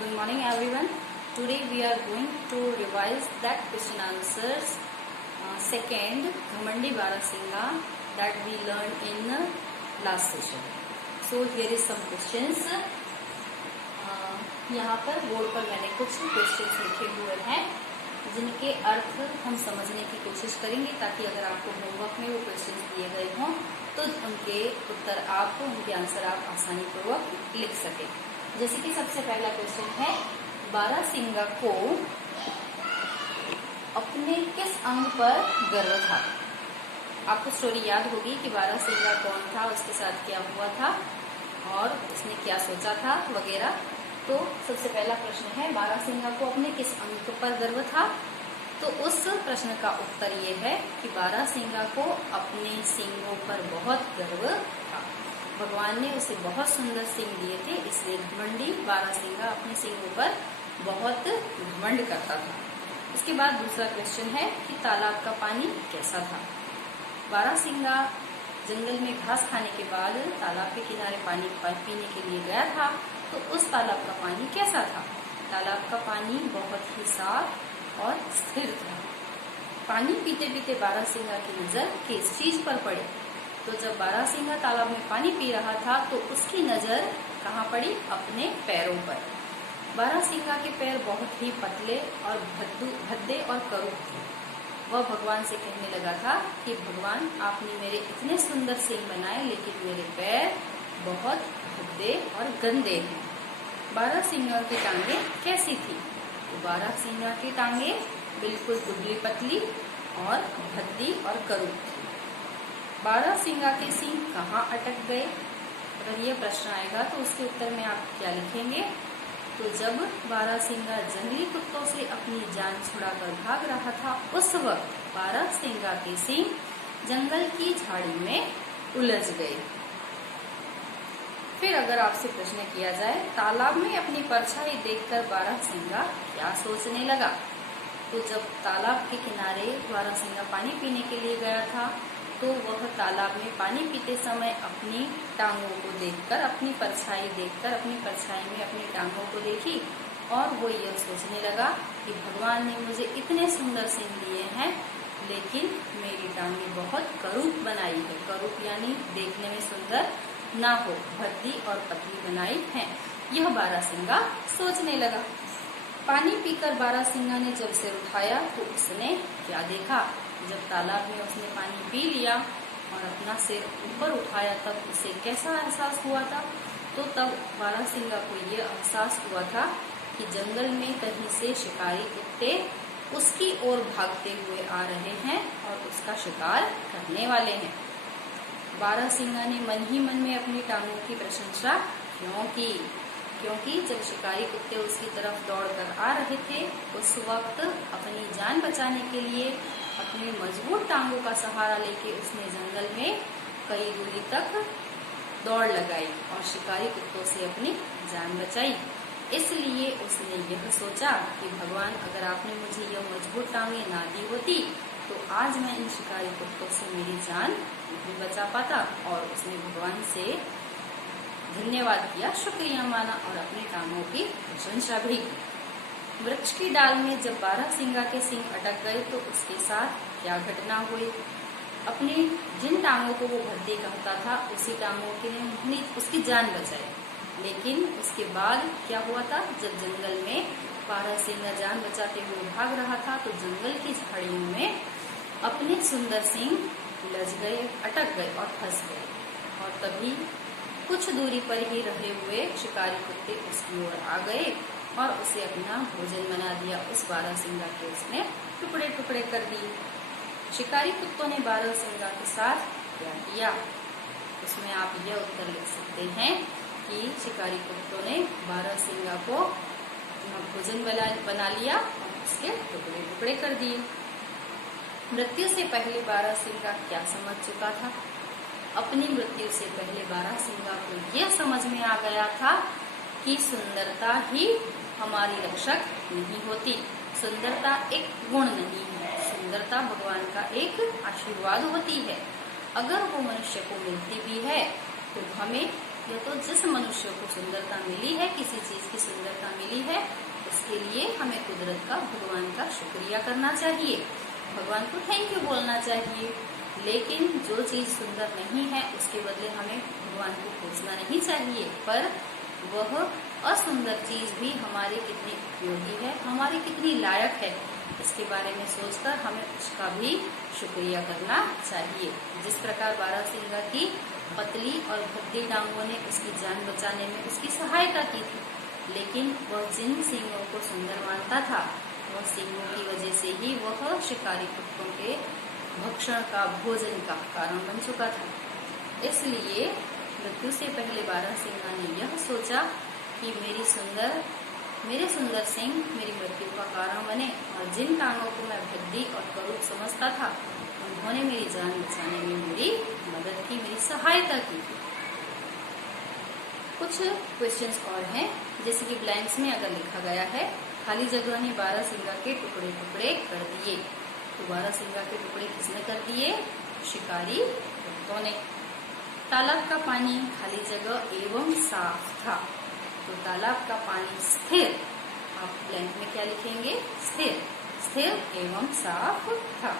Good morning everyone. Today we are going to revise that question answers second Ghamandi Barasinga that we learned in last session. So here is some questions. यहाँ पर board पर मैंने कुछ questions लिखे हुए हैं जिनके अर्थ हम समझने की कोशिश करेंगे ताकि अगर आपको होमवर्क में वो क्वेश्चंस दिए गए हों तो उनके उत्तर आप उनके आंसर आप आसानी पूर्वक लिख सकें। जैसे कि सबसे पहला क्वेश्चन है, बारासिंगा को अपने किस अंग पर गर्व था। आपको स्टोरी याद होगी कि बारासिंगा कौन था, उसके साथ क्या हुआ था और उसने क्या सोचा था वगैरह। तो सबसे पहला प्रश्न है, बारासिंगा को अपने किस अंग पर गर्व था। तो उस प्रश्न का उत्तर ये है कि बारासिंगा को अपने सींगों पर बहुत गर्व था। भगवान ने उसे बहुत सुंदर सींग दिए थे, इसलिए घमंडी बारासिंगा अपने सींगों पर बहुत घमंड करता था। इसके बाद दूसरा क्वेश्चन है कि तालाब का पानी कैसा था। बारासिंगा जंगल में घास खाने के बाद तालाब के किनारे पानी पीने के लिए गया था, तो उस तालाब का पानी कैसा था। तालाब का पानी बहुत ही साफ और स्थिर था। पानी पीते पीते बारासिंगा की नजर किस चीज पर पड़ी। तो जब बारासिंगा तालाब में पानी पी रहा था तो उसकी नजर कहाँ पड़ी, अपने पैरों पर। बारासिंगा के पैर बहुत ही पतले और भद्दे और करूब थे। वह भगवान से कहने लगा था कि भगवान, आपने मेरे इतने सुंदर सींग बनाए लेकिन मेरे पैर बहुत भद्दे और गंदे हैं। बारासिंगा की टांगे कैसी थी। तो बारासिंगा की टांगे बिल्कुल दुबली पतली और भद्दी और करूब थी। बारासिंगा के सींग कहाँ अटक गए। अगर यह प्रश्न आएगा तो उसके उत्तर में आप क्या लिखेंगे। तो जब बारासिंगा जंगली कुत्तों से अपनी जान छुड़ाकर भाग रहा था उस वक्त बारासिंगा के सींग जंगल की झाड़ी में उलझ गए। फिर अगर आपसे प्रश्न किया जाए, तालाब में अपनी परछाई देखकर बारासिंगा क्या सोचने लगा। तो जब तालाब के किनारे बारासिंगा पानी पीने के लिए गया था तो वह तालाब में पानी पीते समय अपनी टांगों को देखकर, अपनी परछाई देखकर, अपनी परछाई में अपनी टांगों को देखी और वो यह सोचने लगा कि भगवान ने मुझे इतने सुंदर सींग दिए हैं लेकिन मेरी टांगे बहुत करूब बनाई है। करूब यानी देखने में सुंदर ना हो, भद्दी और पतली बनाई है। यह बारासिंगा सोचने लगा। पानी पीकर बारासिंगा ने जब सिर उठाया तो उसने क्या देखा। जब तालाब में उसने पानी पी लिया और अपना सिर ऊपर उठाया तब उसे कैसा एहसास हुआ था। तो तब बारासिंगा को यह एहसास हुआ था कि जंगल में कहीं से शिकारी कुत्ते उसकी ओर भागते हुए आ रहे हैं और उसका शिकार करने वाले हैं। बारासिंगा ने मन ही मन में अपनी टांगों की प्रशंसा क्यों की, क्योंकि जब शिकारी कुत्ते उसकी तरफ दौड़कर आ रहे थे उस वक्त अपनी जान बचाने के लिए अपनी मजबूत टांगों का सहारा लेके उसने जंगल में कई दूरी तक दौड़ लगाई और शिकारी कुत्तों से अपनी जान बचाई। इसलिए उसने यह सोचा कि भगवान, अगर आपने मुझे यह मजबूत टांगे ना दी होती तो आज मैं इन शिकारी कुत्तों से मेरी जान नहीं बचा पाता। और उसने भगवान से धन्यवाद किया, शुक्रिया माना और अपनी टांगों की प्रशंसा भी की। वृक्ष की डाल में जब बारासिंगा के सींग अटक गए तो उसके साथ क्या घटना हुई। अपनी जिन टांगों को वो भद्दी कहता था उसी टांगों के ने उसकी जान बचाई। लेकिन उसके बाद क्या हुआ था, जब जंगल में बारासिंगा जान बचाते हुए भाग रहा था तो जंगल की झाड़ियों में अपने सुंदर सींग उलझ गए, अटक गए और फंस गए। और तभी कुछ दूरी पर ही रहे हुए शिकारी कुत्ते उसकी ओर आ गए और उसे अपना भोजन बना दिया। उस बारासिंगा के उसने टुकड़े टुकड़े कर दिए। शिकारी कुत्तों ने बारासिंगा के साथ क्या किया। उसमें आप यह उत्तर लिख सकते हैं कि शिकारी कुत्तों ने बारासिंगा को अपना भोजन बना लिया और उसके टुकड़े टुकड़े कर दिए। मृत्यु से पहले बारासिंगा क्या समझ चुका था। अपनी मृत्यु से पहले बारासिंगा को यह समझ में आ गया था कि सुंदरता ही हमारी रक्षक नहीं होती। सुंदरता एक गुण नहीं है, सुंदरता भगवान का एक आशीर्वाद होती है। अगर वो मनुष्य को मिलती भी है तो हमें यह तो जिस मनुष्य को सुंदरता मिली है, किसी चीज की सुंदरता मिली है, उसके लिए हमें कुदरत का, भगवान का शुक्रिया करना चाहिए, भगवान को थैंक यू बोलना चाहिए। लेकिन जो चीज सुंदर नहीं है उसके बदले हमें भगवान को कोसना नहीं चाहिए, पर वह असुंदर चीज भी हमारे कितनी उपयोगी है, हमारे कितनी लायक है, इसके बारे में सोचकर हमें उसका भी शुक्रिया करना चाहिए। जिस प्रकार बारहसिंगा की पतली और भद्दी टांगों ने उसकी जान बचाने में उसकी सहायता की थी, लेकिन वह जिन सींगों को सुंदर मानता था, वह सींगों की वजह से ही वह शिकारी कुत्तों के भक्षण का, भोजन का कारण बन चुका था। इसलिए मृत्यु से पहले बारहसिंगा ने यह सोचा कि मेरे सुंदर सींग मेरी मृत्यु का कारण बने, और जिन टांगों को मैं भद्दी और करूप समझता था, उन्होंने मेरी जान बचाने में मेरी मदद की, मेरी सहायता की। कुछ क्वेश्चंस और हैं, जैसे कि ब्लैंक्स में अगर लिखा गया है खाली जगह ने बारहसिंगा के टुकड़े टुकड़े कर दिए, तो बारहसिंगा के टुकड़े किसने कर दिए? शिकारी कुत्तों ने। तालाब का पानी खाली जगह एवं साफ था, तो तालाब का पानी स्थिर, आप ब्लैंक में क्या लिखेंगे? स्थिर, स्थिर एवं साफ था।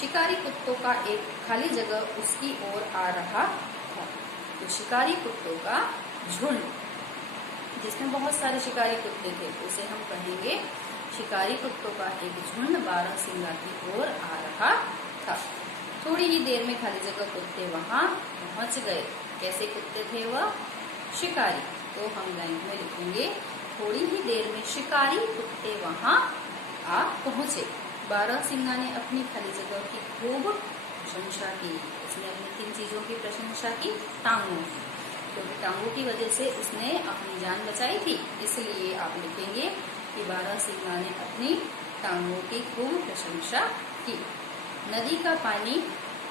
शिकारी कुत्तों का एक खाली जगह उसकी ओर आ रहा था, तो शिकारी कुत्तों का झुंड, जिसमें बहुत सारे शिकारी कुत्ते थे, उसे हम कहेंगे शिकारी कुत्तों का एक झुंड बारहसिंगा की ओर आ रहा था। थोड़ी ही देर में खाली जगह कुत्ते वहां पहुंच गए। कैसे कुत्ते थे वह? शिकारी। तो हम लाइन में लिखेंगे थोड़ी ही देर में शिकारी कुत्ते वहां आ पहुंचे। बारहसिंगा ने अपनी खाली जगह की खूब प्रशंसा की। उसने अपनी 3 चीजों की प्रशंसा की। टांगों की, क्योंकि टांगों की वजह से उसने अपनी जान बचाई थी, इसलिए आप लिखेंगे कि बारहसिंगा ने अपनी टांगों की खूब प्रशंसा की। नदी का पानी,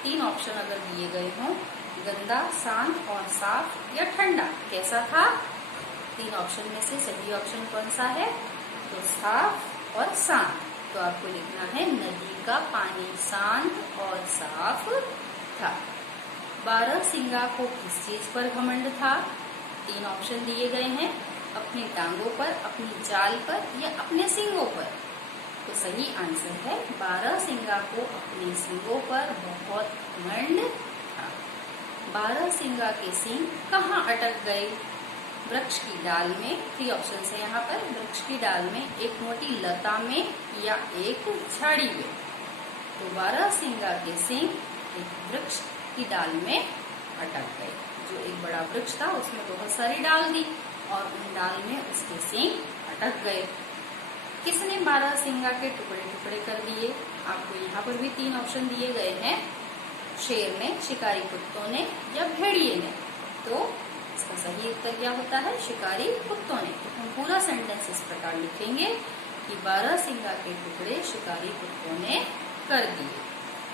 3 ऑप्शन अगर दिए गए हों, गंदा, शांत और साफ या ठंडा, कैसा था? 3 ऑप्शन में से सही ऑप्शन कौन सा है? तो साफ और शांत। तो आपको लिखना है नदी का पानी शांत और साफ था। बारहसिंगा को किस चीज पर घमंड था? 3 ऑप्शन दिए गए हैं, अपनी टांगों पर, अपनी जाल पर या अपने सींगों पर। तो सही आंसर है बारहसिंगा को अपने सींगों पर बहुत घमंड था। बारहसिंगा के सींग कहाँ अटक गए? वृक्ष की डाल में, 3 ऑप्शन है यहाँ पर, वृक्ष की डाल में, एक मोटी लता में या एक झाड़ी में। तो बारहसिंगा के सींग एक वृक्ष की डाल में अटक गए। जो एक बड़ा वृक्ष था उसमें बहुत सारी डाल थी और उन डाल में उसके सींग अटक गए। किसने बारहसिंगा के टुकड़े टुकड़े कर दिए? आपको यहाँ पर भी 3 ऑप्शन दिए गए हैं, शेर ने, शिकारी कुत्तों ने या भेड़िए ने। तो इसका सही उत्तर क्या होता है? शिकारी कुत्तों ने। तो हम पूरा सेंटेंस इस प्रकार लिखेंगे कि बारहसिंगा के टुकड़े शिकारी कुत्तों ने कर दिए।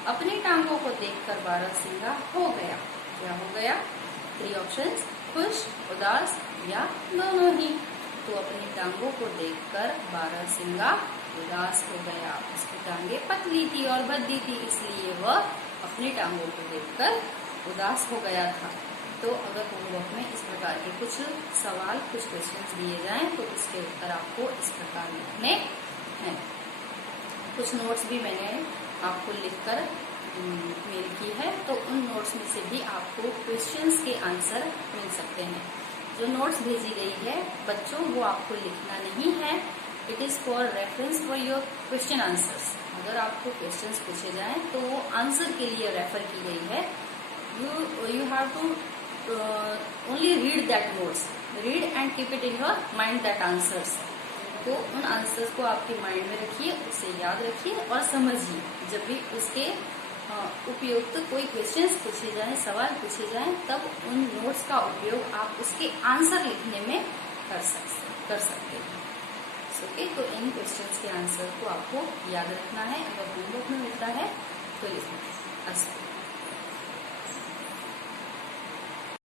अपनी टांगों को देखकर बारहसिंगा हो गया, क्या हो गया? 3 ऑप्शंस, खुश, उदास या दोनों ही। तो अपनी टांगों को देखकर बारहसिंगा उदास हो गया। उसकी टांगे पतली थी और भद्दी थी, इसलिए वह अपनी टांगों को देखकर उदास हो गया था। तो अगर होमवर्क में इस प्रकार के कुछ सवाल, कुछ क्वेश्चंस दिए जाएं, तो इसके उत्तर आपको इस प्रकार लिखने हैं। कुछ नोट्स भी मैंने आपको लिखकर मेल की है, तो उन नोट्स में से भी आपको क्वेश्चंस के आंसर मिल सकते हैं। जो नोट्स भेजी गई है बच्चों, वो आपको लिखना नहीं है, it is for reference for your question answers. अगर आपको क्वेश्चंस पूछे जाएं तो वो आंसर के लिए रेफर की गई है। You have to only read that notes, read and keep it in your mind that answers. तो उन आंसर्स को आपके माइंड में रखिए, उसे याद रखिए और समझिए। जब भी उसके उपयुक्त कोई क्वेश्चंस पूछे जाएं, सवाल पूछे जाएं, तब उन नोट्स का उपयोग आप उसके आंसर लिखने में कर सकते हैं। ओके, तो इन क्वेश्चंस के आंसर को आपको याद रखना है। अगर होमवर्क में मिलता है तो लिखना है।